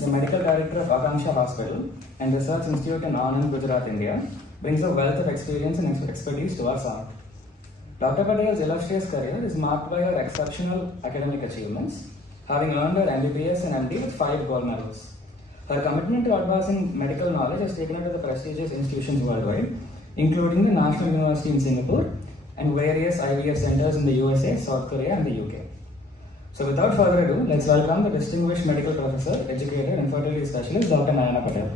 the Medical Director of Akanksha Hospital and Research Institute in Anand, Gujarat, India, brings a wealth of experience and expertise to our summit. Dr. Patel's illustrious career is marked by her exceptional academic achievements, having earned her MBBS and MD with 5 gold medals. Her commitment to advancing medical knowledge has taken her to the prestigious institutions worldwide, including the National University in Singapore and various IVF centers in the USA, South Korea, and the UK. So without further ado, let's welcome the distinguished medical professor, educator, and fertility specialist, Dr. Nayana Patel.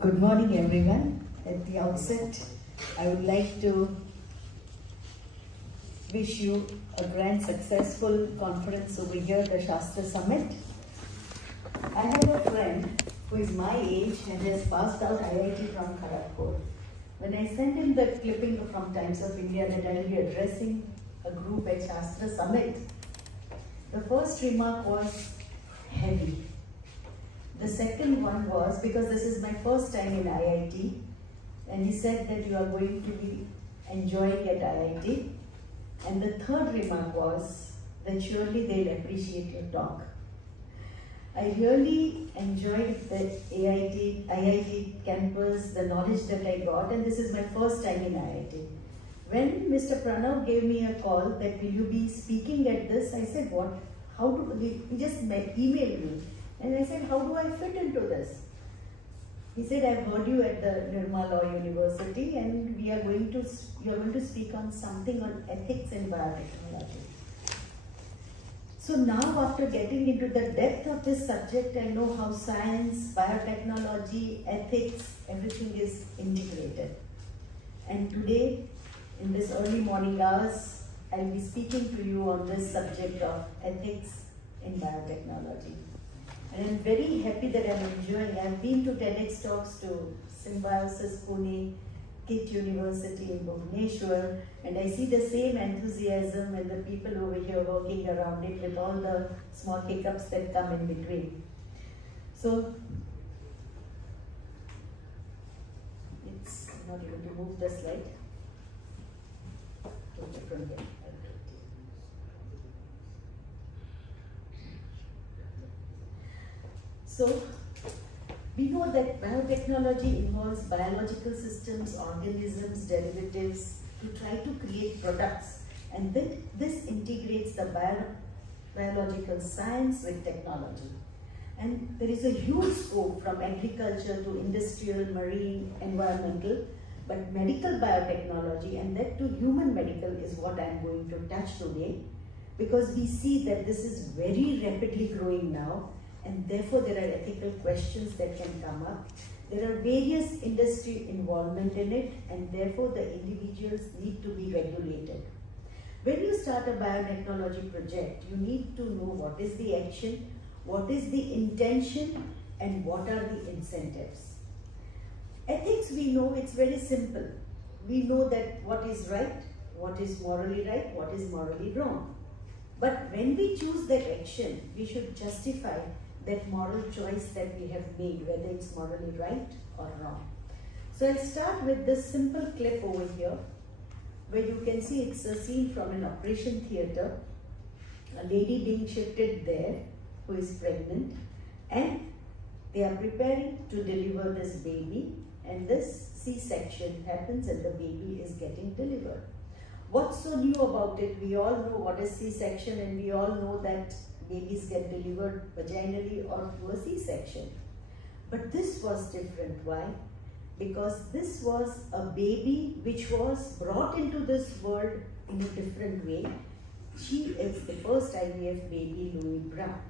Good morning, everyone. At the outset, I would like to wish you a grand successful conference over here, the Shastra Summit. I have a friend who is my age and has passed out IIT from Kharagpur. When I sent him the clipping from Times of India that I will be addressing a group at Shastra Summit, the first remark was heavy. The second one was, because this is my first time in IIT, and he said that you are going to be enjoying at IIT. And the third remark was that surely they'll appreciate your talk. I really enjoyed the IIT campus, the knowledge that I got, and this is my first time in IIT. When Mr. Pranav gave me a call that will you be speaking at this, I said, what? How do he just emailed me. And I said, how do I fit into this? He said, I've heard you at the Nirma Law University and you are going to speak on something on ethics in biotechnology. So now after getting into the depth of this subject, I know how science, biotechnology, ethics, everything is integrated. And today, in this early morning hours, I'll be speaking to you on this subject of ethics in biotechnology. And I'm very happy that I'm enjoying. I've been to TEDx talks to Symbiosis Pune, KIT University in Bhubaneswar, and I see the same enthusiasm and the people over here working around it with all the small hiccups that come in between. So, it's not able to move the slide. From here. So, we know that biotechnology involves biological systems, organisms, derivatives to try to create products, and this integrates the biological science with technology. And there is a huge scope from agriculture to industrial, marine, environmental, but medical biotechnology and that to human medical is what I am going to touch today, because we see that this is very rapidly growing now. And therefore there are ethical questions that can come up. There are various industry involvement in it, and therefore the individuals need to be regulated. When you start a biotechnology project, you need to know what is the action, what is the intention, and what are the incentives. Ethics, we know it's very simple. We know that what is right, what is morally right, what is morally wrong. But when we choose that action, we should justify that moral choice that we have made, whether it's morally right or wrong. So I'll start with this simple clip over here, where you can see it's a scene from an operation theatre, a lady being shifted there who is pregnant, and they are preparing to deliver this baby, and this C-section happens and the baby is getting delivered. What's so new about it? We all know what is C-section, and we all know that babies get delivered vaginally or through a C-section. But this was different. Why? Because this was a baby which was brought into this world in a different way. She is the first IVF baby, Louis Brown.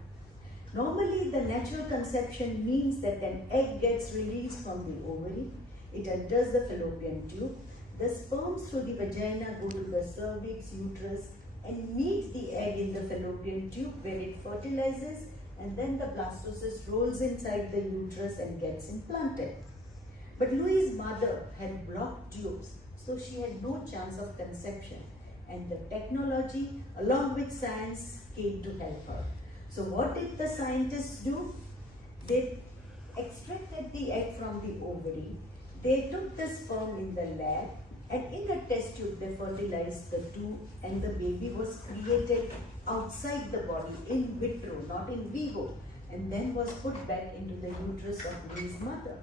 Normally, the natural conception means that an egg gets released from the ovary, it enters the fallopian tube, the sperms through the vagina go to the cervix, uterus, and meet the egg in the fallopian tube where it fertilizes, and then the blastocyst rolls inside the uterus and gets implanted. But Louis' mother had blocked tubes, so she had no chance of conception. and the technology along with science came to help her. So what did the scientists do? They extracted the egg from the ovary. They took the sperm in the lab, and in a test tube they fertilized the two, and the baby was created outside the body, in vitro, not in vivo, and then was put back into the uterus of his mother.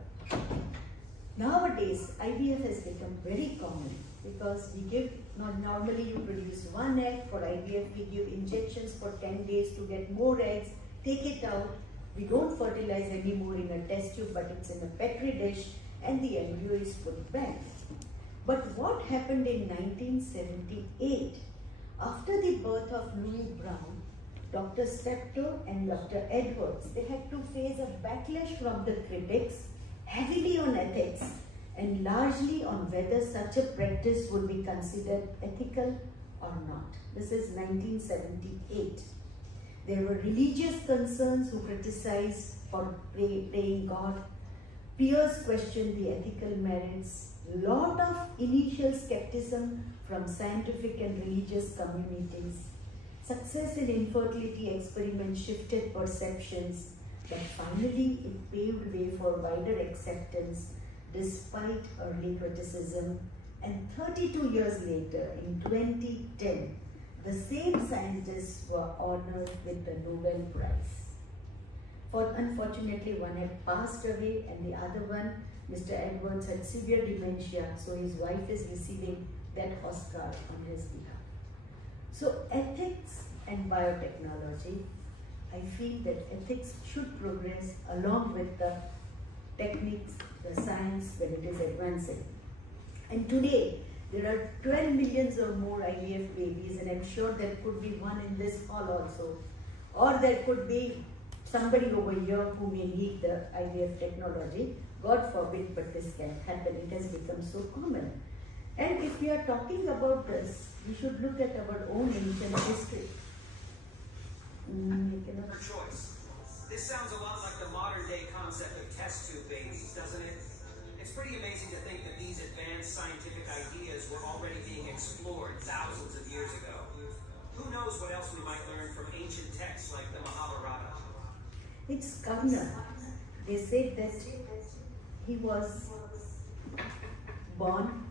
Nowadays, IVF has become very common because we give, normally you produce one egg. For IVF, we give injections for 10 days to get more eggs, take it out. We don't fertilize anymore in a test tube, but it's in a petri dish, and the embryo is put back. But what happened in 1978? After the birth of Louis Brown, Dr. Steptoe and Dr. Edwards, they had to face a backlash from the critics, heavily on ethics, and largely on whether such a practice would be considered ethical or not. This is 1978. There were religious concerns who criticized for praying God. Peers questioned the ethical merits. Lot of initial skepticism from scientific and religious communities. Success in infertility experiments shifted perceptions, but finally it paved way for wider acceptance despite early criticism. And 32 years later, in 2010, the same scientists were honored with the Nobel Prize. Unfortunately, one had passed away, and the other one, Mr. Edwards, had severe dementia, so his wife is receiving that Oscar on his behalf. So ethics and biotechnology, I feel that ethics should progress along with the techniques, the science when it is advancing. And today, there are 12 millions or more IVF babies, and I'm sure there could be one in this hall also. Or there could be somebody over here who may need the IVF technology. God forbid, but this can happen. It has become so common. And if we are talking about this, we should look at our own ancient history. Her choice. This sounds a lot like the modern day concept of test tube babies, doesn't it? It's pretty amazing to think that these advanced scientific ideas were already being explored thousands of years ago. Who knows what else we might learn from ancient texts like the Mahabharata? It's Karna. They said that he was born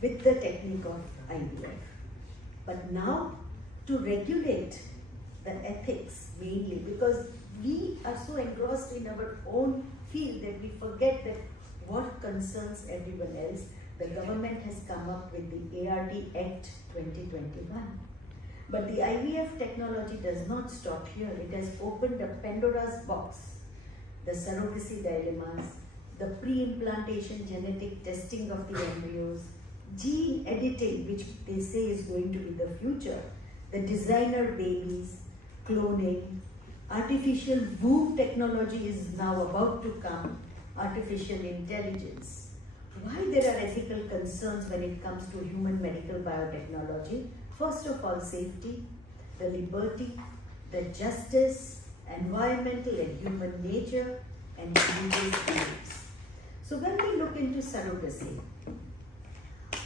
with the technique of IVF. But now, to regulate the ethics mainly, because we are so engrossed in our own field that we forget that what concerns everyone else, the government has come up with the ART Act 2021. But the IVF technology does not stop here. It has opened a Pandora's box. The surrogacy dilemmas, the pre-implantation genetic testing of the embryos, gene editing, which they say is going to be the future, the designer babies, cloning, artificial womb technology is now about to come, artificial intelligence. Why there are ethical concerns when it comes to human medical biotechnology? First of all, safety, the liberty, the justice, environmental and human nature, and religious beliefs. So when we look into surrogacy,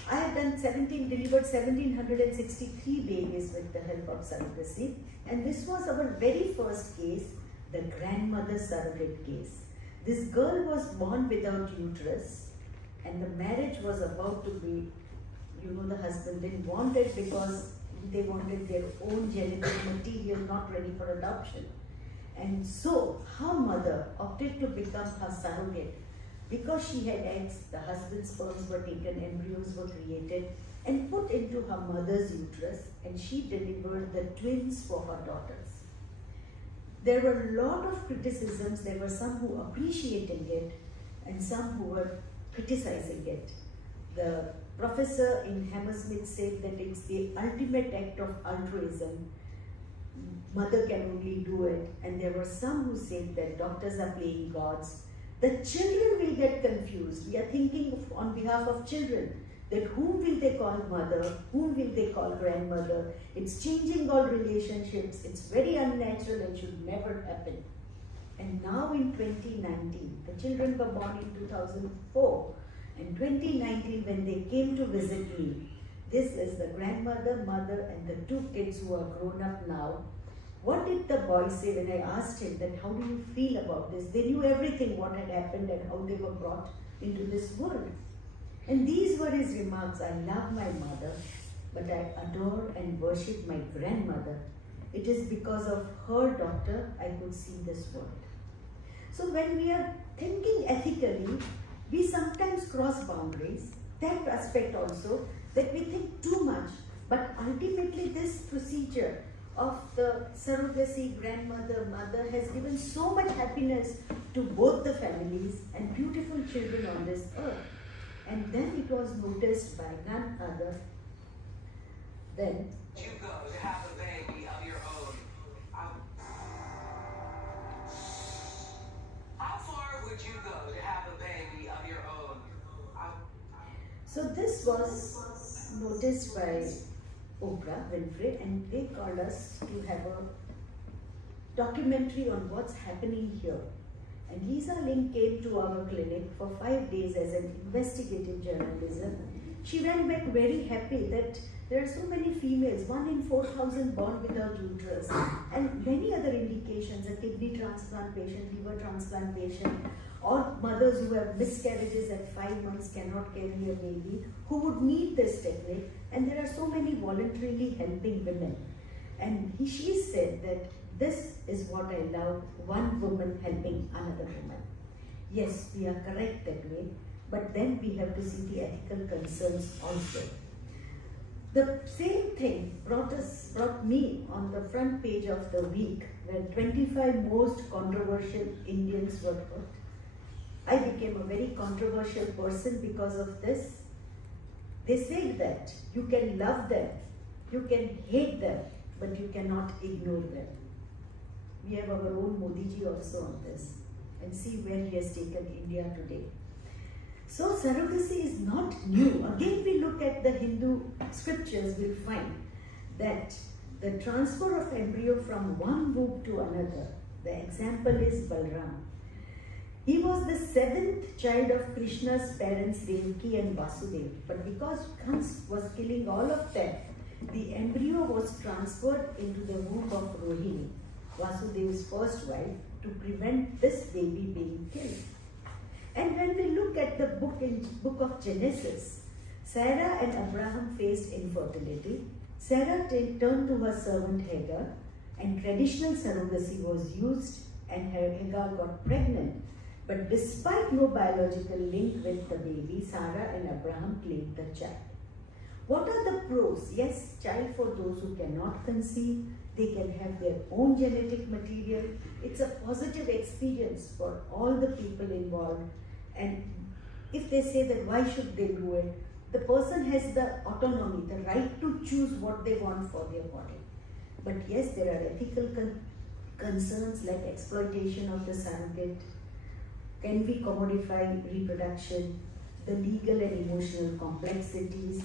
I have delivered 1763 babies with the help of surrogacy, and this was our very first case, the grandmother surrogate case. This girl was born without uterus, and the marriage was about to be, the husband didn't want it because they wanted their own genetic material not ready for adoption. And so her mother opted to become her surrogate. Because she had eggs, the husband's sperms were taken, embryos were created and put into her mother's uterus, and she delivered the twins for her daughters. There were a lot of criticisms. There were some who appreciated it and some who were criticizing it. The professor in Hammersmith said that it's the ultimate act of altruism. Mother can only do it. And there were some who said that doctors are playing gods. The children will get confused. We are thinking on behalf of children, that whom will they call mother, whom will they call grandmother. It's changing all relationships. It's very unnatural and should never happen. And now in 2019, the children were born in 2004. In 2019, when they came to visit me, This is the grandmother, mother, and the 2 kids who are grown up now. What did the boy say when I asked him that how do you feel about this? They knew everything what had happened and how they were brought into this world. And these were his remarks: I love my mother, but I adore and worship my grandmother. It is because of her daughter I could see this world. So when we are thinking ethically, we sometimes cross boundaries. That aspect also, that we think too much, but ultimately this procedure of the surrogacy, grandmother, mother has given so much happiness to both the families and beautiful children on this earth. And then it was noticed by none other than You go to have a baby of your own. How far would you go to have a baby of your own? So this was noticed by Oprah Winfrey, and they called us to have a documentary on what's happening here. And Lisa Ling came to our clinic for 5 days as an investigative journalism. She went back very happy that there are so many females, 1 in 4,000 born without uterus, and many other indications, a kidney transplant patient, liver transplant patient, or mothers who have miscarriages at 5 months cannot carry a baby, who would need this technique, and there are so many voluntarily helping women. And she said that this is what I love, one woman helping another woman. Yes, we are correct that way, but then we have to see the ethical concerns also. The same thing brought me on the front page of the week, where 25 most controversial Indians were put. I became a very controversial person because of this. They say that you can love them, you can hate them, but you cannot ignore them. We have our own Modi ji also on this, and see where he has taken India today. So surrogacy is not new. Again, we look at the Hindu scriptures, we'll find that the transfer of embryo from one womb to another, the example is Balram. He was the 7th child of Krishna's parents Devaki and Vasudeva, but because Kans was killing all of them, the embryo was transferred into the womb of Rohini, Vasudeva's first wife, to prevent this baby being killed. And when we look at the book of Genesis, Sarah and Abraham faced infertility. Sarah turned to her servant Hagar, and traditional surrogacy was used, and Hagar got pregnant. But despite no biological link with the baby, Sarah and Abraham claimed the child. What are the pros? Yes, child for those who cannot conceive, they can have their own genetic material. It's a positive experience for all the people involved. And if they say that why should they do it, the person has the autonomy, the right to choose what they want for their body. But yes, there are ethical concerns like exploitation of the surrogate. Can we commodify reproduction, the legal and emotional complexities,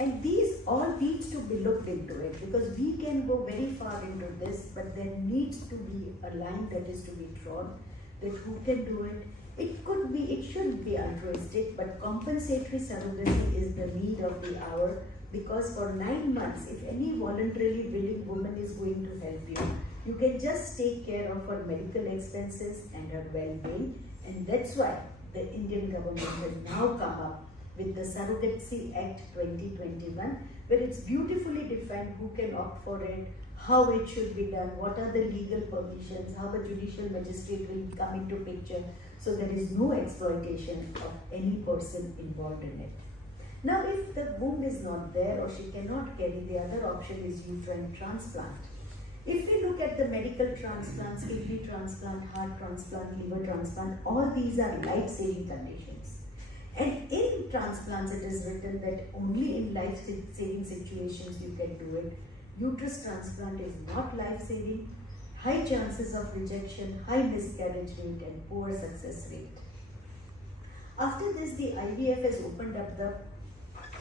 and these all needs to be looked into it, because we can go very far into this, but there needs to be a line that is to be drawn, that who can do it. It should be altruistic, but compensatory surrogacy is the need of the hour, because for 9 months, if any voluntarily willing woman is going to help you, you can just take care of her medical expenses and her well-being. And that's why the Indian government has now come up with the Surrogacy Act 2021, where it's beautifully defined who can opt for it, how it should be done, what are the legal permissions, how a judicial magistrate will come into picture, so there is no exploitation of any person involved in it. Now, if the womb is not there or she cannot carry, the other option is uterine transplant. If we look at the medical transplants, kidney transplant, heart transplant, liver transplant, all these are life-saving conditions. And in transplants, it is written that only in life-saving situations you can do it. Uterus transplant is not life-saving, high chances of rejection, high miscarriage rate, and poor success rate. After this, the IVF has opened up the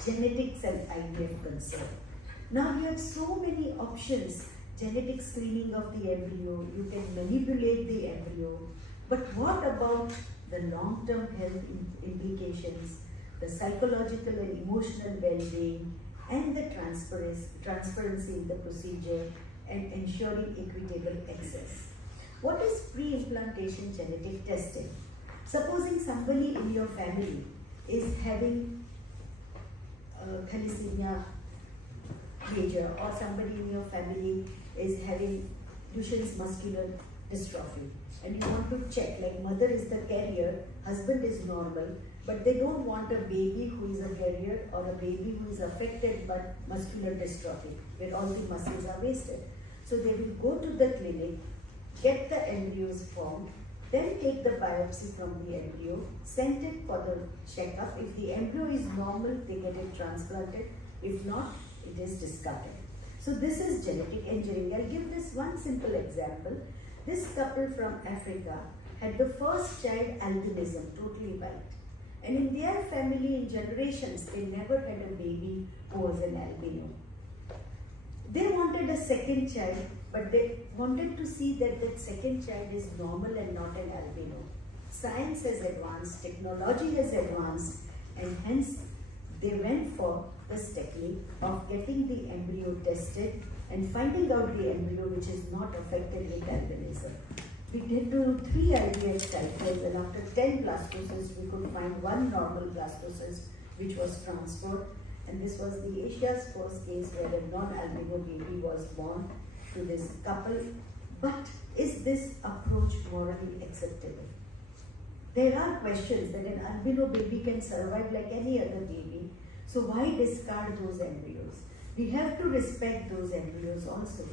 genetics and IVF concern. Now you have so many options. Genetic screening of the embryo, you can manipulate the embryo, but what about the long-term health implications, the psychological and emotional well-being, and the transparency in the procedure and ensuring equitable access. What is pre-implantation genetic testing? Supposing somebody in your family is having thalassemia major, or somebody in your family is having Duchenne's muscular dystrophy, and you want to check, like mother is the carrier, husband is normal, but they don't want a baby who is a carrier or a baby who is affected by muscular dystrophy, where all the muscles are wasted. So they will go to the clinic, get the embryos formed, then take the biopsy from the embryo, send it for the checkup. If the embryo is normal, they get it transplanted. If not, it is discarded. So this is genetic engineering. I'll give this one simple example. This couple from Africa had the first child albinism, totally white. And in their family, in generations, they never had a baby who was an albino. They wanted a second child, but they wanted to see that that second child is normal and not an albino. Science has advanced, technology has advanced, and hence they went for this technique of getting the embryo tested and finding out the embryo which is not affected with albinism. We did do 3 IVF cycles, and after 10 blastocysts, we could find 1 normal blastocyst which was transferred. And this was the Asia's first case where a non-albino baby was born to this couple. But is this approach morally acceptable? There are questions that an albino baby can survive like any other baby. So why discard those embryos? We have to respect those embryos also.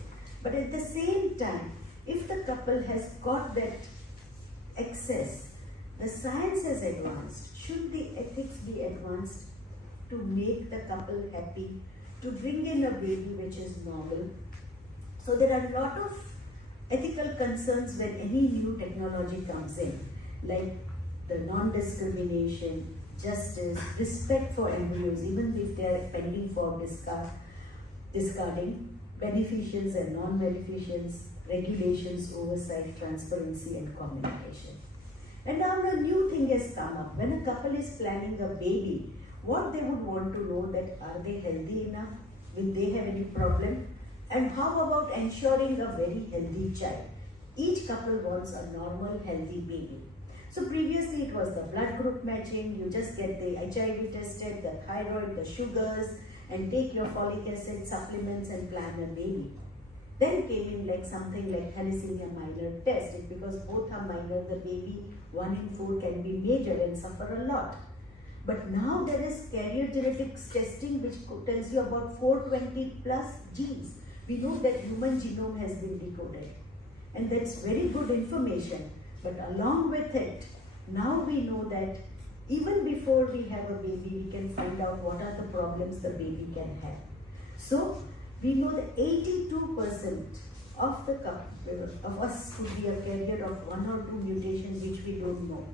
But at the same time, if the couple has got that access, the science has advanced. Should the ethics be advanced to make the couple happy, to bring in a baby which is normal? So there are a lot of ethical concerns when any new technology comes in, like the non-discrimination, justice, respect for embryos, even if they are pending for discarding, beneficials and non-beneficials, regulations, oversight, transparency and communication. And now a new thing has come up. When a couple is planning a baby, what they would want to know that are they healthy enough? Will they have any problem? And how about ensuring a very healthy child? Each couple wants a normal, healthy baby. So previously it was the blood group matching, you just get the HIV tested, the thyroid, the sugars, and take your folic acid supplements and plan a baby. Then came in like something like thalassemia minor test. It's because both are minor, the baby 1 in 4 can be major and suffer a lot. But now there is carrier genetics testing which tells you about 420 plus genes. We know that human genome has been decoded. And that's very good information. But along with it, now we know that even before we have a baby, we can find out what are the problems the baby can have. So we know that 82% of the of us could be a carrier of 1 or 2 mutations which we don't know.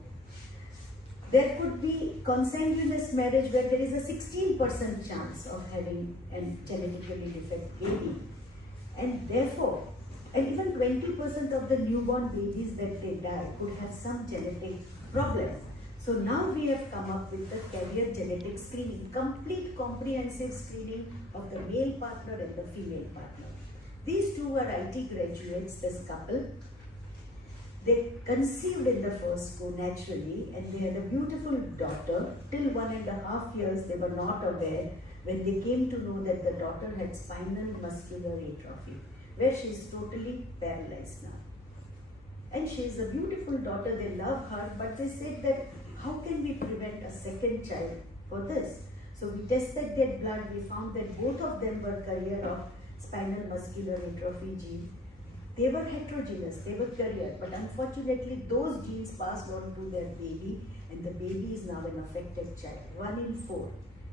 There could be consanguineous marriage where there is a 16% chance of having a genetically defect baby. And therefore, and even 20% of the newborn babies that they die could have some genetic problem. So now we have come up with the carrier genetic screening, complete comprehensive screening of the male partner and the female partner. These two are IT graduates, this couple. They conceived in the first go naturally, and they had a beautiful daughter. Till 1.5 years they were not aware when they came to know that the daughter had spinal muscular atrophy, where she is totally paralyzed now. And she is a beautiful daughter, they love her, but they said that how can we prevent a second child for this? So we tested their blood, we found that both of them were carrier of spinal muscular atrophy gene. They were heterogeneous, they were carrier, but unfortunately those genes passed on to their baby, and the baby is now an affected child, 1 in 4.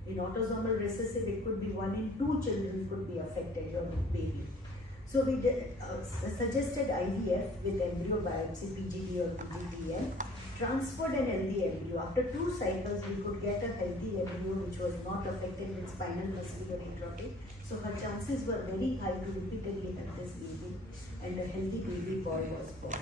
In autosomal recessive, it could be 1 in 2 children could be affected, your baby. So we suggested IVF with embryo biopsy, PGD or PGDM, transferred an healthy embryo. After 2 cycles, we could get a healthy embryo which was not affected with spinal muscular atrophy. So her chances were very high to repeatedly have this baby, and a healthy baby boy was born.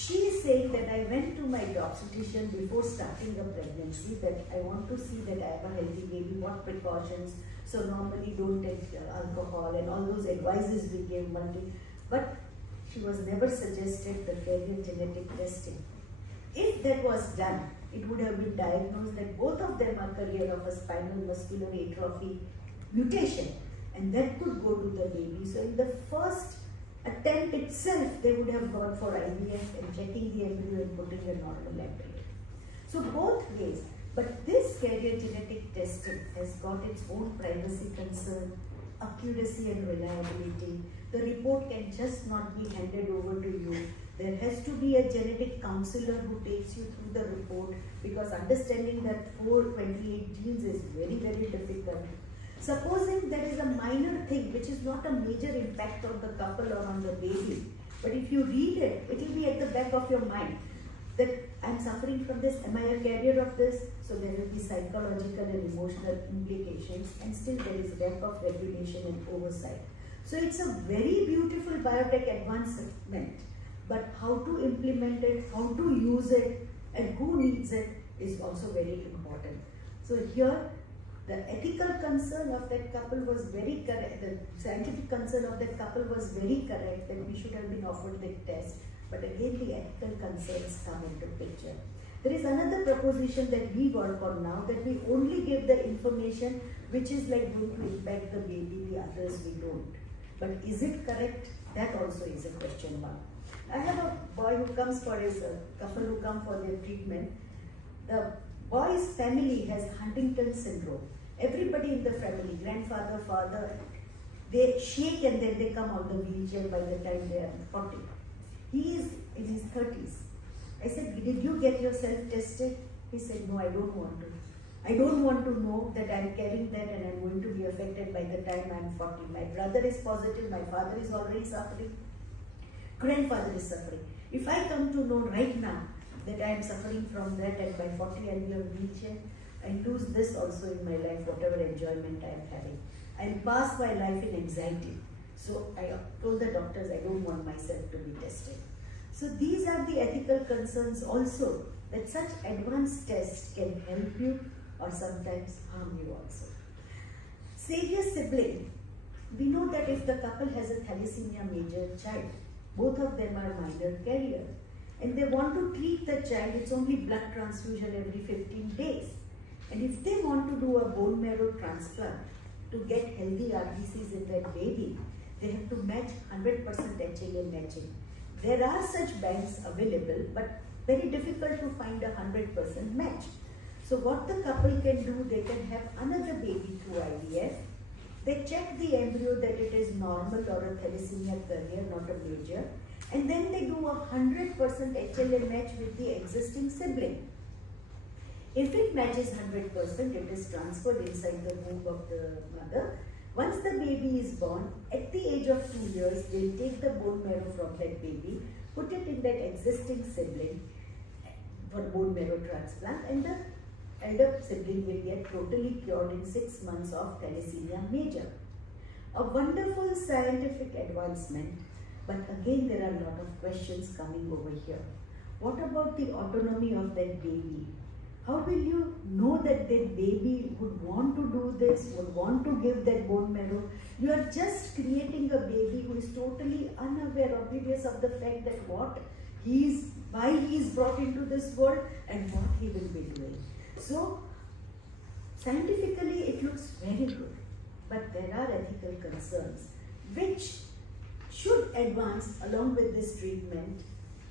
She is saying that I went to my obstetrician before starting a pregnancy, that I want to see that I have a healthy baby, what precautions, so normally don't take alcohol and all those advices we gave but she was never suggested the carrier genetic testing. If that was done, it would have been diagnosed that both of them are carrier of a spinal muscular atrophy mutation, and that could go to the baby. So in the first attempt itself, they would have gone for IVF and checking the embryo and putting a normal embryo. So both ways, but this carrier genetic testing has got its own privacy concern, accuracy and reliability. The report can just not be handed over to you. There has to be a genetic counselor who takes you through the report, because understanding that 428 genes is very, very difficult. Supposing there is a minor thing which is not a major impact on the couple or on the baby, but if you read it, it will be at the back of your mind that I am suffering from this, am I a carrier of this? So there will be psychological and emotional implications, and still there is lack of regulation and oversight. So it's a very beautiful biotech advancement, but how to implement it, how to use it, and who needs it is also very important. So here, the ethical concern of that couple was very correct, the scientific concern of that couple was very correct, that we should have been offered the test, but again the ethical concerns come into picture. There is another proposition that we work on now, that we only give the information which is like going to impact the baby, the others we don't. But is it correct? That also is a question mark. I have a boy who comes for his couple who come for their treatment. The boy's family has Huntington's syndrome. Everybody in the family, grandfather, father, they shake and then they come on the wheelchair by the time they are 40. He is in his 30s. I said, did you get yourself tested? He said, no, I don't want to. I don't want to know that I'm carrying that and I'm going to be affected by the time I'm 40. My brother is positive, my father is already suffering, grandfather is suffering. If I come to know right now that I am suffering from that and by 40 I'll be on wheelchair, I lose this also in my life, whatever enjoyment I am having. I'll pass my life in anxiety. So I told the doctors I don't want myself to be tested. So these are the ethical concerns also, that such advanced tests can help you or sometimes harm you also. Savior sibling. We know that if the couple has a thalassemia major child, both of them are minor carriers, and they want to treat the child, it's only blood transfusion every 15 days. And if they want to do a bone marrow transplant to get healthy RBCs in that baby, they have to match 100% HLA matching. There are such banks available, but very difficult to find a 100% match. So what the couple can do, they can have another baby through IVF. They check the embryo that it is normal or a thalassemia carrier, not a major, and then they do a 100% HLA match with the existing sibling. If it matches 100%, it is transferred inside the womb of the mother. Once the baby is born, at the age of 2 years, they'll take the bone marrow from that baby, put it in that existing sibling for bone marrow transplant, and the elder sibling will get totally cured in 6 months of thalassemia major. A wonderful scientific advancement, but again there are a lot of questions coming over here. What about the autonomy of that baby? How will you know that that baby would want to do this, would want to give that bone marrow? You are just creating a baby who is totally unaware, oblivious of the fact that why he is brought into this world and what he will be doing. So, scientifically it looks very good, but there are ethical concerns which should advance along with this treatment,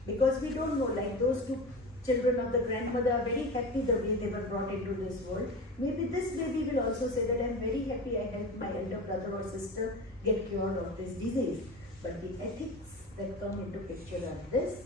because we don't know, like those two children of the grandmother are very happy the way they were brought into this world. Maybe this baby will also say that I am very happy I helped my elder brother or sister get cured of this disease. But the ethics that come into picture are this.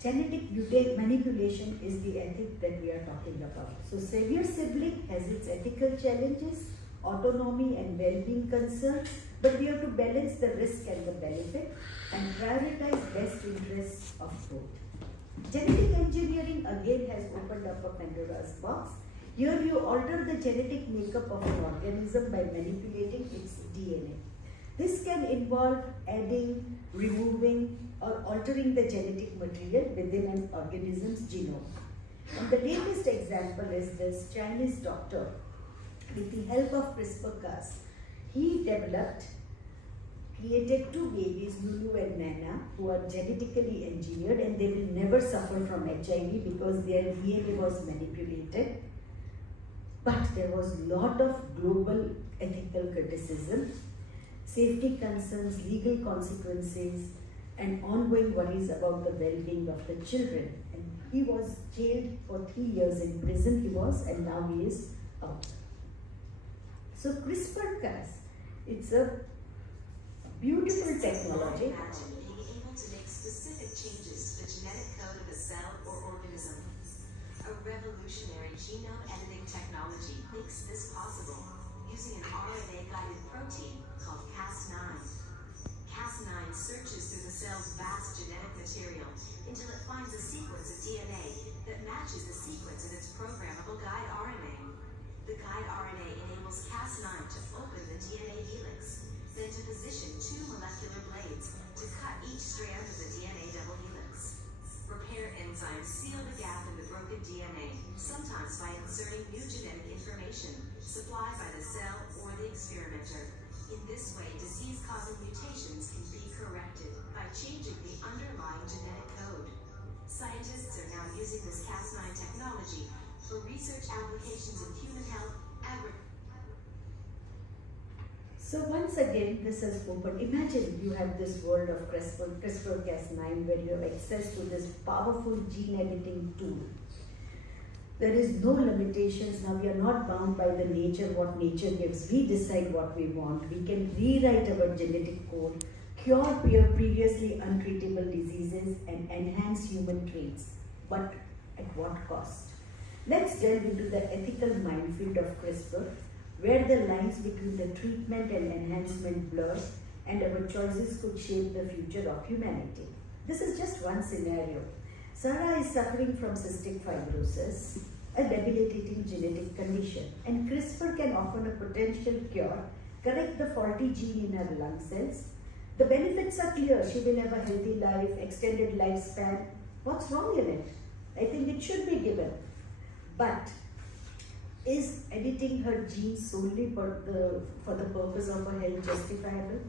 Genetic manipulation is the ethic that we are talking about. So savior sibling has its ethical challenges, autonomy and well-being concerns, but we have to balance the risk and the benefit and prioritize best interests of both. Genetic engineering again has opened up a Pandora's box. Here you alter the genetic makeup of an organism by manipulating its DNA. This can involve adding, removing, or altering the genetic material within an organism's genome. And the latest example is this Chinese doctor, with the help of CRISPR-Cas, he created two babies, Lulu and Nayana, who are genetically engineered, and they will never suffer from HIV because their DNA was manipulated. But there was a lot of global ethical criticism, safety concerns, legal consequences, and ongoing worries about the well-being of the children. And he was jailed for 3 years in prison, and now he is out. So CRISPR-Cas, it's a beautiful technology. Imagine being able to make specific changes to the genetic code of a cell or organism. A revolutionary genome editing technology makes this possible using an RNA-guided protein called Cas9. Cas9 searches through the cell's vast genetic material until it finds a sequence of DNA that matches the sequence in its programmable guide RNA. The guide RNA enables Cas9 to open the DNA helix, then to position two molecular blades to cut each strand of the DNA double helix. Repair enzymes seal the gap in the broken DNA, sometimes by inserting new genetic information supplied by the cell or the experimenter. In this way, disease-causing mutations can be corrected by changing the underlying genetic code. Scientists are now using this Cas9 technology for research applications in human health, So once again, this has opened. Imagine you have this world of CRISPR-Cas9 where you have access to this powerful gene editing tool. There is no limitations. Now we are not bound by the nature, what nature gives. We decide what we want. We can rewrite our genetic code, cure previously untreatable diseases, and enhance human traits. But at what cost? Let's delve into the ethical minefield of CRISPR, where the lines between the treatment and enhancement blur, and our choices could shape the future of humanity. This is just one scenario. Sarah is suffering from cystic fibrosis, a debilitating genetic condition, and CRISPR can offer a potential cure, correct the faulty gene in her lung cells. The benefits are clear. She will have a healthy life, extended lifespan. What's wrong in it? I think it should be given. But is editing her genes solely for the purpose of her health justifiable?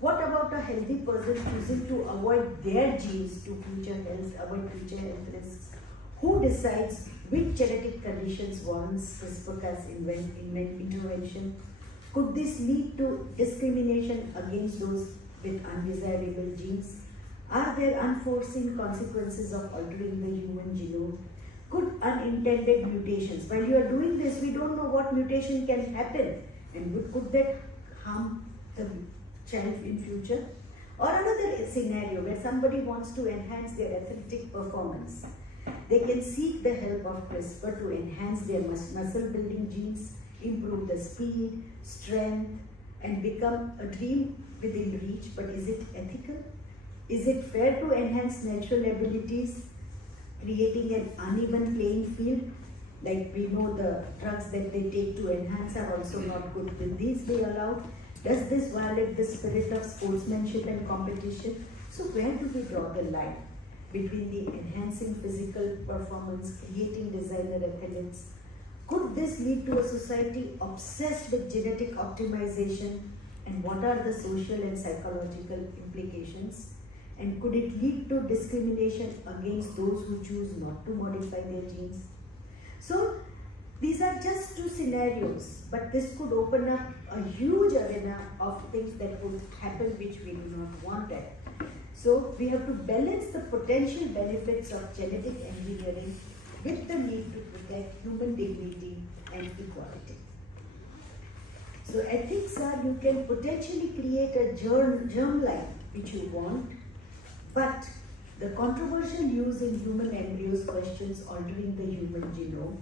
What about a healthy person choosing to avoid their genes to avoid future health risks? Who decides which genetic conditions warrants CRISPR-Cas intervention? Could this lead to discrimination against those with undesirable genes? Are there unforeseen consequences of altering the human genome? Could unintended mutations, while you are doing this, we don't know what mutation can happen, and could that harm the child in future? Or another scenario where somebody wants to enhance their athletic performance. They can seek the help of CRISPR to enhance their muscle building genes, improve the speed, strength, and become a dream within reach. But is it ethical? Is it fair to enhance natural abilities, creating an uneven playing field? Like we know the drugs that they take to enhance are also not good. Will these be allowed? Does this violate the spirit of sportsmanship and competition? So where do we draw the line between the enhancing physical performance, creating designer athletes? Could this lead to a society obsessed with genetic optimization? And what are the social and psychological implications? And could it lead to discrimination against those who choose not to modify their genes? So these are just two scenarios, but this could open up a huge arena of things that could happen which we do not want at. So we have to balance the potential benefits of genetic engineering with the need to protect human dignity and equality. So ethics are, you can potentially create a germline which you want, but the controversial use in human embryos questions altering the human genome,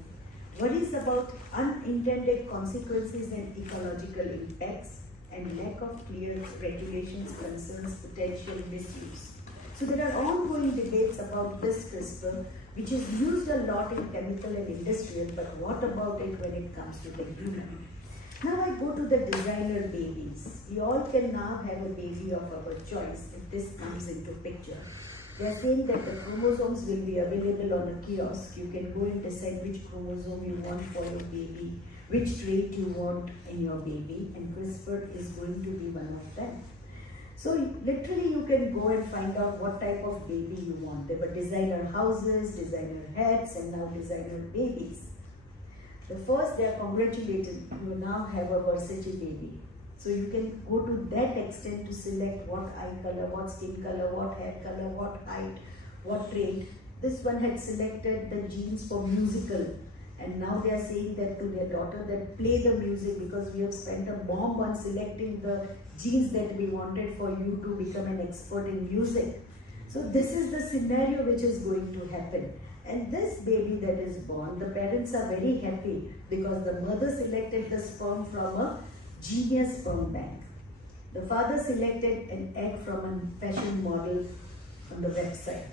worries about unintended consequences and ecological impacts, and lack of clear regulations concerns potential misuse. So there are ongoing debates about this CRISPR, which is used a lot in chemical and industrial, but what about it when it comes to the human? Now I go to the designer babies. We all can now have a baby of our choice if this comes into picture. They are saying that the chromosomes will be available on a kiosk. You can go and decide which chromosome you want for your baby, which trait you want in your baby, and CRISPR is going to be one of them. So literally you can go and find out what type of baby you want. There were designer houses, designer hats, and now designer babies. The first, they are congratulated, you now have a Versace baby. So you can go to that extent to select what eye color, what skin color, what hair color, what height, what trait. This one had selected the genes for musical, and now they are saying that to their daughter that play the music because we have spent a bomb on selecting the genes that we wanted for you to become an expert in music. So this is the scenario which is going to happen. And this baby that is born, the parents are very happy because the mother selected the sperm from a genius sperm bank. The father selected an egg from a fashion model on the website.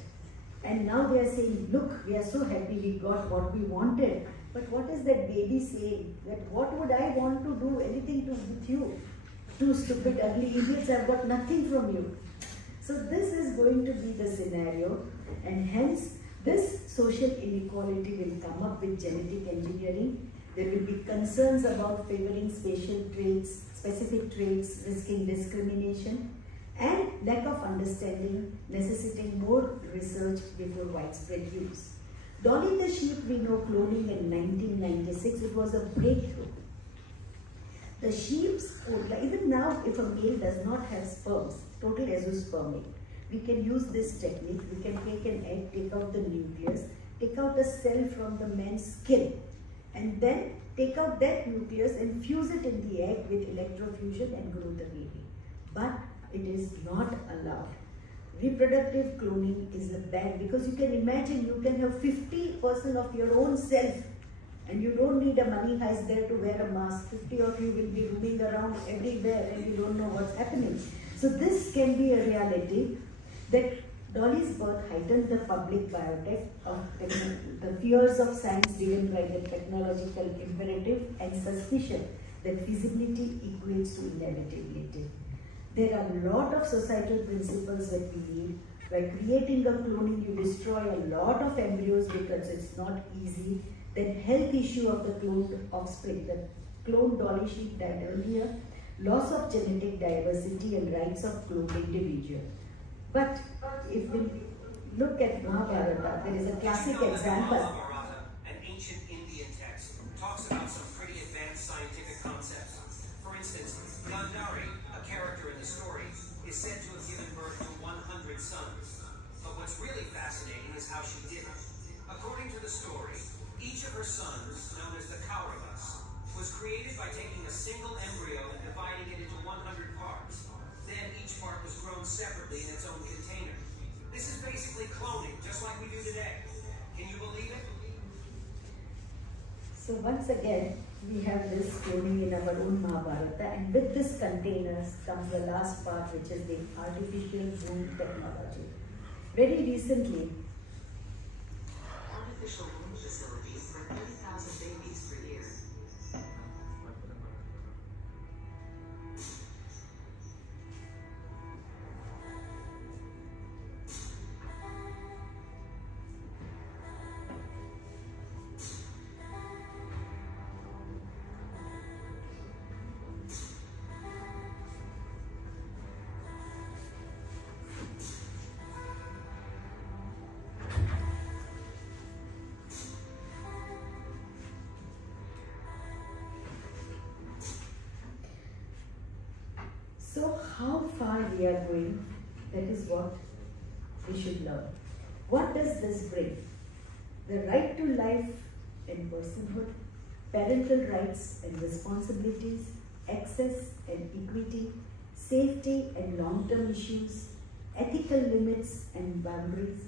And now they are saying, look, we are so happy we got what we wanted. But what is that baby saying? That what would I want to do anything to with you? Two stupid, ugly idiots, I've got nothing from you. So this is going to be the scenario, and hence this social inequality will come up with genetic engineering. There will be concerns about favoring spatial traits, specific traits, risking discrimination, and lack of understanding necessitating more research before widespread use. Dolly the sheep, we know cloning in 1996, it was a breakthrough. The sheep's, even now if a male does not have sperms, total azoospermia, we can use this technique. We can take an egg, take out the nucleus, take out a cell from the man's skin, and then take out that nucleus and fuse it in the egg with electrofusion and grow the baby. But it is not allowed. Reproductive cloning is a bad, because you can imagine you can have 50% of your own self and you don't need a money heist there to wear a mask. 50 of you will be roaming around everywhere and you don't know what's happening. So this can be a reality. That Dolly's birth heightened the public biotech of the fears of science driven by the technological imperative and suspicion that feasibility equates to inevitability. There are a lot of societal principles that we need. By creating a cloning, you destroy a lot of embryos because it's not easy. That health issue of the cloned offspring, the cloned Dolly sheep died earlier, loss of genetic diversity and rights of cloned individual. But if we look at Mahabharata, there is a classic example. Mahabharata, an ancient Indian text, talks about some pretty advanced scientific concepts. For instance, Gandhari, a character in the story, is said to have given birth to 100 sons. But what's really fascinating is how she did it. According to the story, each of her sons, known as the Kauravas, was created by taking a single embryo and dividing it into 100 parts. Then each part was grown separately in its own container. This is basically cloning, just like we do today. Can you believe it? So once again, we have this cloning in our own Mahabharata, and with this containers comes the last part, which is the artificial womb technology. Very recently, Artificial womb facilities for 30,000 babies per year. so how far we are going, that is what we should learn. What does this bring? The right to life and personhood, parental rights and responsibilities, access and equity, safety and long-term issues, ethical limits and boundaries,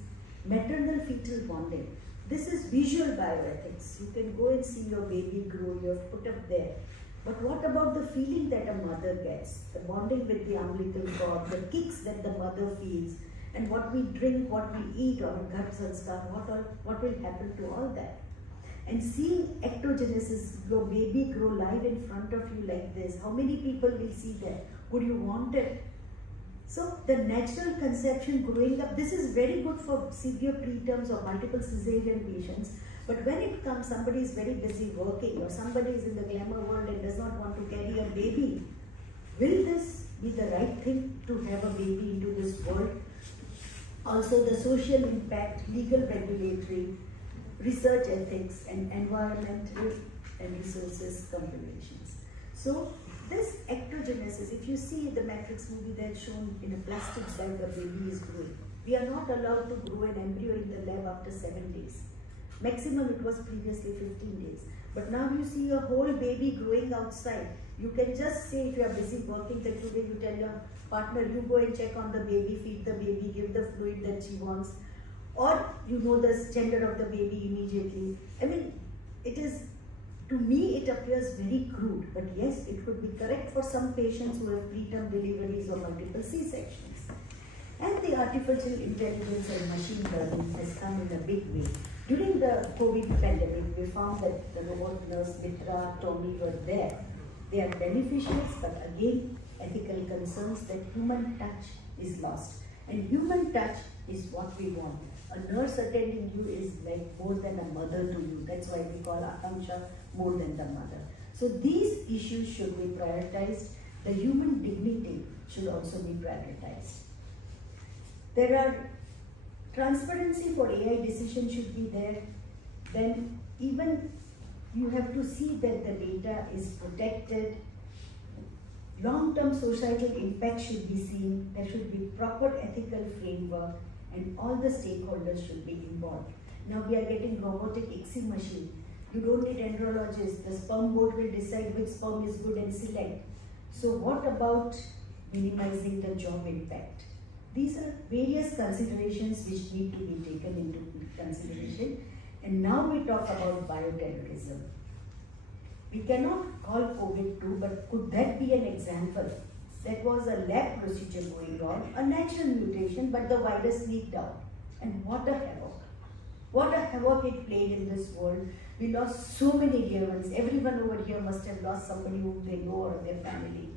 maternal-fetal bonding. This is visual bioethics. You can go and see your baby grow, you have put up there. But what about the feeling that a mother gets, the bonding with the umbilical cord, the kicks that the mother feels, and what we drink, what we eat, or Ghar Sanskar, what will happen to all that? And seeing ectogenesis, your baby grow live in front of you like this, how many people will see that? Would you want it? So the natural conception growing up, this is very good for severe preterms or multiple cesarean patients. But when it comes, somebody is very busy working or somebody is in the glamour world and does not want to carry a baby, will this be the right thing to have a baby into this world? Also the social impact, legal regulatory, research ethics and environmental and resources considerations. So this ectogenesis, if you see the Matrix movie, that's shown in a plastic bag, a baby is growing. We are not allowed to grow an embryo in the lab after 7 days. Maximum it was previously 15 days. But now you see a whole baby growing outside. You can just say if you are busy working that today you tell your partner, you go and check on the baby, feed the baby, give the fluid that she wants. Or you know the gender of the baby immediately. I mean, it is, to me it appears very crude, but yes, it could be correct for some patients who have preterm deliveries or multiple C-sections. And the artificial intelligence and machine learning has come in a big way. During the COVID pandemic, we found that the robot nurse, Mitra, Tommy were there. They are beneficial, but again, ethical concerns that human touch is lost. And human touch is what we want. A nurse attending you is like more than a mother to you. That's why we call Akanksha more than the mother. So these issues should be prioritized. The human dignity should also be prioritized. There are transparency for AI decision should be there. Then even you have to see that the data is protected. Long-term societal impact should be seen. There should be proper ethical framework and all the stakeholders should be involved. Now we are getting robotic ICSI machine. You don't need andrologists. The sperm board will decide which sperm is good and select. So what about minimizing the job impact? These are various considerations which need to be taken into consideration. And now we talk about bioterrorism. We cannot call COVID-2, but could that be an example? That was a lab procedure going on, a natural mutation, but the virus leaked out. And what a havoc. What a havoc it played in this world. We lost so many dear ones. Everyone over here must have lost somebody whom they know or their family.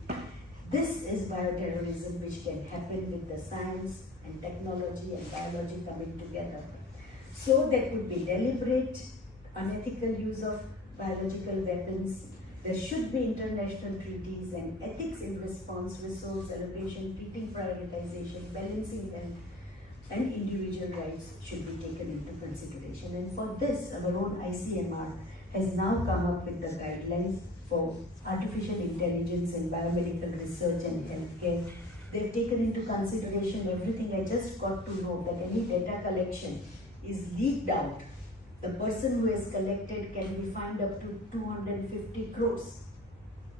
This is bioterrorism which can happen with the science and technology and biology coming together. So there could be deliberate, unethical use of biological weapons. There should be international treaties and ethics in response, resource allocation, treating prioritization, balancing them, and individual rights should be taken into consideration. And for this, our own ICMR has now come up with the guidelines for artificial intelligence and biomedical research and healthcare. They've taken into consideration everything. I just got to know that any data collection is leaked out. The person who has collected can be fined up to 250 crores,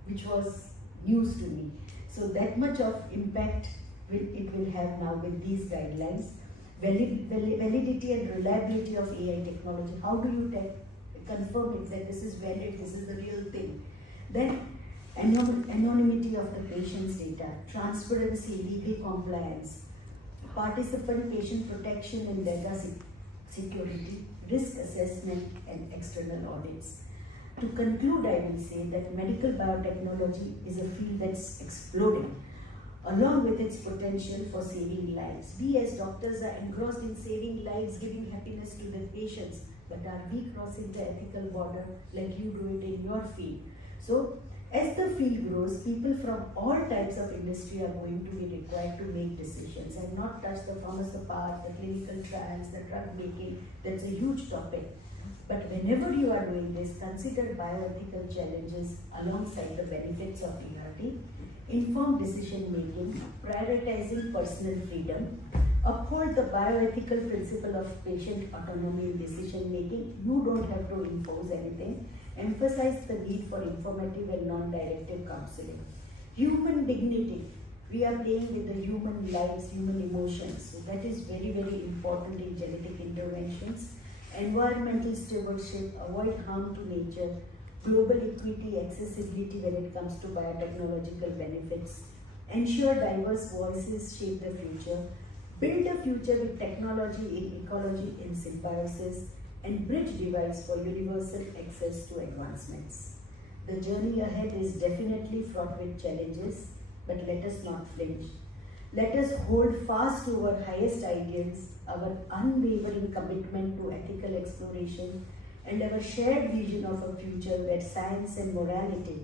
which was news to me. So that much of impact it will have now with these guidelines. Validity and reliability of AI technology. How do you confirm it that this is valid, this is the real thing? Then anonymity of the patient's data, transparency, legal compliance, participant patient protection and data security, risk assessment and external audits. To conclude, I will say that medical biotechnology is a field that's exploding, along with its potential for saving lives. We as doctors are engrossed in saving lives, giving happiness to the patients, but are we crossing the ethical border like you do it in your field? So, as the field grows, people from all types of industry are going to be required to make decisions. I have not touched the pharmaceutical part, the clinical trials, the drug making. That's a huge topic. But whenever you are doing this, consider bioethical challenges alongside the benefits of ERT, informed decision making, prioritizing personal freedom, uphold the bioethical principle of patient autonomy in decision making. You don't have to impose anything. Emphasize the need for informative and non-directive counseling. Human dignity. We are playing with the human lives, human emotions. So that is very, very important in genetic interventions. Environmental stewardship, avoid harm to nature, global equity, accessibility when it comes to biotechnological benefits, ensure diverse voices shape the future, build a future with technology in ecology in symbiosis, and bridge divides for universal access to advancements. The journey ahead is definitely fraught with challenges, but let us not flinch. Let us hold fast to our highest ideals, our unwavering commitment to ethical exploration, and our shared vision of a future where science and morality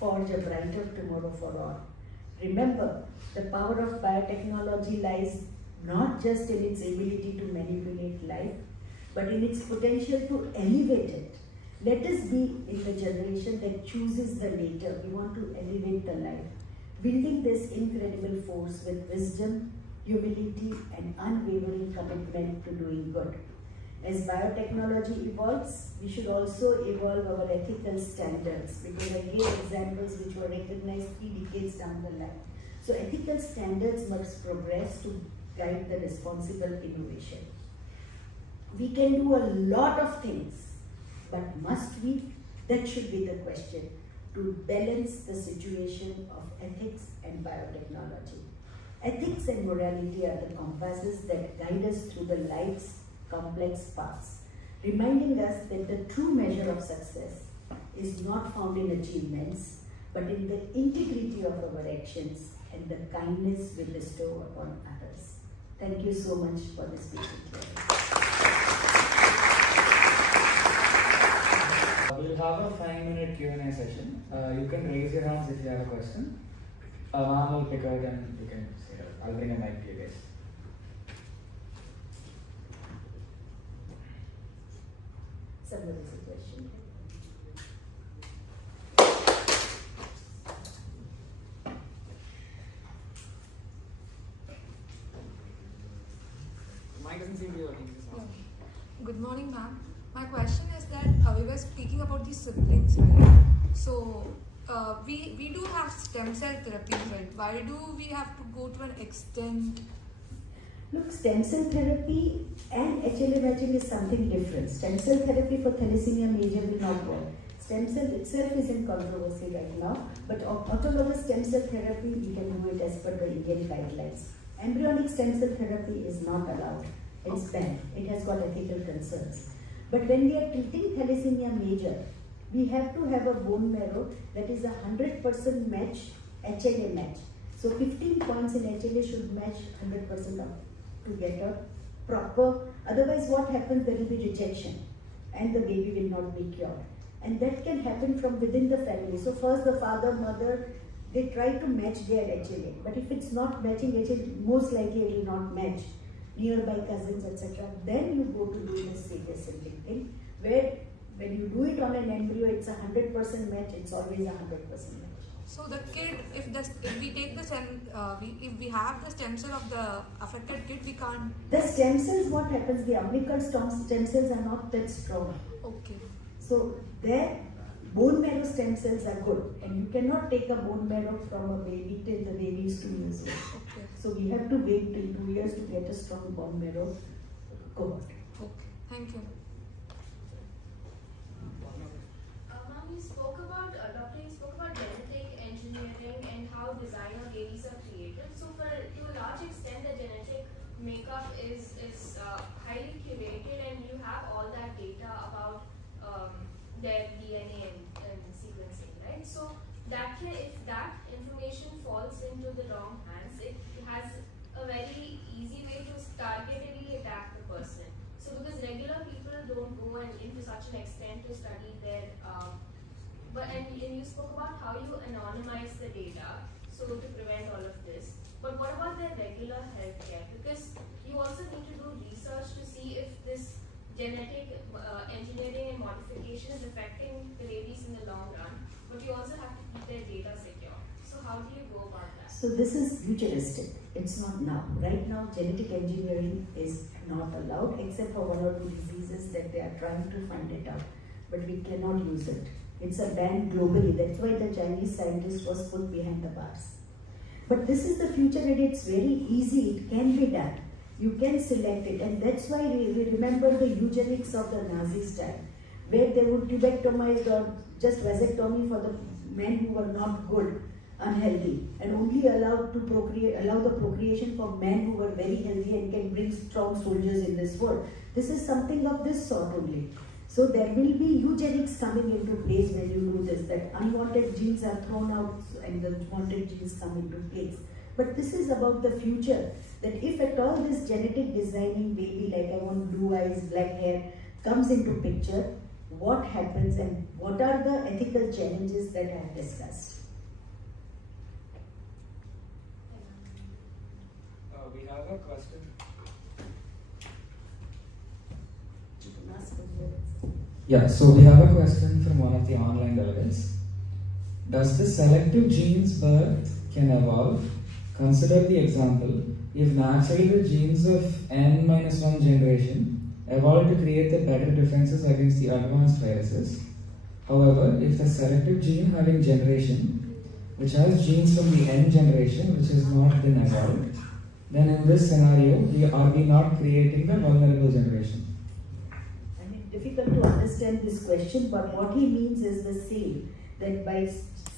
forge a brighter tomorrow for all. Remember, the power of biotechnology lies not just in its ability to manipulate life, but in its potential to elevate it. Let us be in the generation that chooses the later. We want to elevate the life, building this incredible force with wisdom, humility, and unwavering commitment to doing good. As biotechnology evolves, we should also evolve our ethical standards, because I gave examples which were recognized 3 decades down the line. So ethical standards must progress to guide the responsible innovation. We can do a lot of things, but must we? That should be the question, to balance the situation of ethics and biotechnology. Ethics and morality are the compasses that guide us through the life's complex paths, reminding us that the true measure of success is not found in achievements, but in the integrity of our actions and the kindness we bestow upon others. Thank you so much for this meeting. We'll have a 5-minute Q&A session. You can raise your hands if you have a question. Ma'am will pick it and you can say it. I'll bring a mic to you guys. Somebody has a question. Mine doesn't seem to be working. Good morning, ma'am. My question is that we were speaking about the siblings, right? So we do have stem cell therapies, right? Why do we have to go to an extent? Look, stem cell therapy and HLA matching is something different. Stem cell therapy for thalassemia major will not work. Stem cell itself is in controversy right now, but autologous stem cell therapy, we can do it as per the Indian guidelines. Embryonic stem cell therapy is not allowed. It's banned. It has got ethical concerns. But when we are treating thalassemia major, we have to have a bone marrow that is 100% match, HLA match. So 15 points in HLA should match 100% up to get a proper, otherwise what happens, there will be rejection and the baby will not be cured. And that can happen from within the family. So first the father, mother, they try to match their HLA. But if it's not matching HLA, most likely it will not match. Nearby cousins, etc. Then you go to do this serious sibling thing, where when you do it on an embryo, it's 100% match, it's always 100% match. So the kid, if we take the stem, if we have the stem cell of the affected kid, we can't. The stem cells, what happens? The umbilical stem cells are not that strong. Okay. So their bone marrow stem cells are good, and you cannot take a bone marrow from a baby till the baby is 2 years old. Okay. So we have to wait till 2 years to get a strong bone marrow cohort. Okay. Thank you. Ma'am, you spoke about, Doctor, you spoke about genetic engineering and how designer babies are created. So to a large extent, the genetic makeup is highly curated, and you have all that data about their DNA and sequencing, right? So that if that information falls into the wrong hands, it has a very easy way to targetedly attack the person. So because regular people don't go and into such an extent to study their, and you spoke about how you anonymize the data, so to prevent all of this. But what about their regular healthcare? Because you also need to do research to see if this genetic engineering and modification is affecting the babies in the long run, but you also have to keep their data secure. So how do you go about that? So this is futuristic. It's not now. Right now, genetic engineering is not allowed except for 1 or 2 diseases that they are trying to find it out. But we cannot use it. It's a ban globally. That's why the Chinese scientist was put behind the bars. But this is the future, and it's very easy. It can be done. You can select it, and that's why we remember the eugenics of the Nazi time, where they would tubectomize or just vasectomy for the men who were not good. unhealthy and only allow the procreation for men who were very healthy and can bring strong soldiers in this world. This is something of this sort only. So there will be eugenics coming into place when you do this, that unwanted genes are thrown out and the wanted genes come into place. But this is about the future, that if at all this genetic designing baby, like I want blue eyes, black hair, comes into picture, what happens and what are the ethical challenges that I have discussed? We have a question. You can ask them. Yeah, so we have a question from one of the online delegates. Does the selective genes birth can evolve? Consider the example, if naturally the genes of n-1 generation evolved to create the better defenses against the advanced viruses. However, if the selective gene having generation, which has genes from the n generation which has not been evolved, then in this scenario, are we not creating the vulnerable generation? I mean, difficult to understand this question, but what he means is the same, that by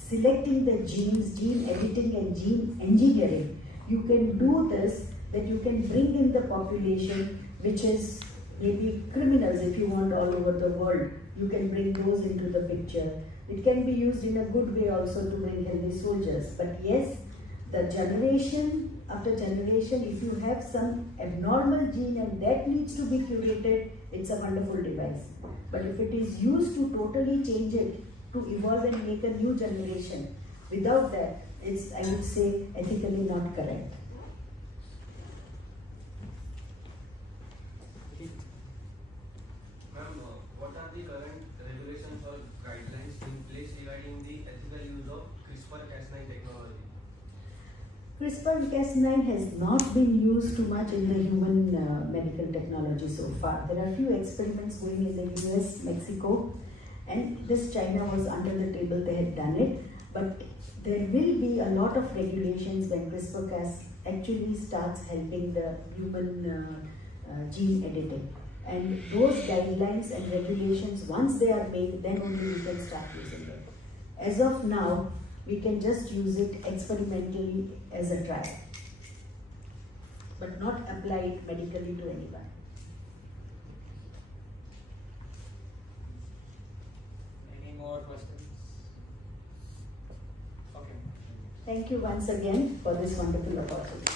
selecting the genes, gene editing and gene engineering, you can do this, that you can bring in the population which is maybe criminals if you want all over the world. You can bring those into the picture. It can be used in a good way also to bring healthy soldiers. But yes, the generation after generation, if you have some abnormal gene and that needs to be curated, it's a wonderful device. But if it is used to totally change it, to evolve and make a new generation, without that, it's, I would say, ethically not correct. Ma'am, what are the current regulations or guidelines in place regarding the ethical use of CRISPR-Cas9 technology? CRISPR-Cas9 has not been used too much in the human medical technology so far. There are few experiments going in the US, Mexico, and this China was under the table, they had done it. But there will be a lot of regulations when CRISPR-Cas actually starts helping the human gene editing. And those guidelines and regulations, once they are made, then only we can start using it. As of now, we can just use it experimentally as a trial, but not apply it medically to anyone. Any more questions? Okay. Thank you once again for this wonderful opportunity.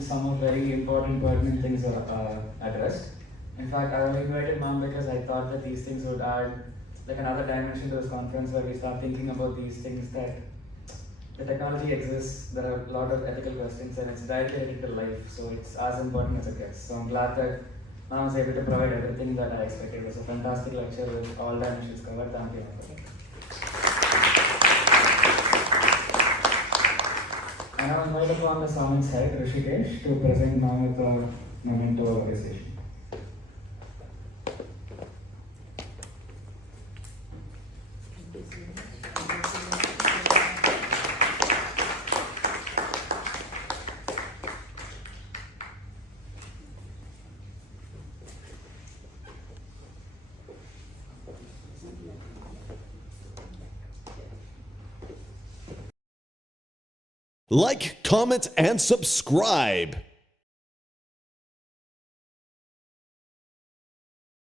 Some of very important pertinent things are addressed. In fact, I invited ma'am because I thought that these things would add like another dimension to this conference where we start thinking about these things, that the technology exists, there are a lot of ethical questions and it's directly related to life, so it's as important as it gets. So I'm glad that ma'am was able to provide everything that I expected. It was a fantastic lecture with all dimensions covered. Thank you. And I invite upon the Science Head, Rishikesh, to present now with a memento appreciation. Like, comment, and subscribe.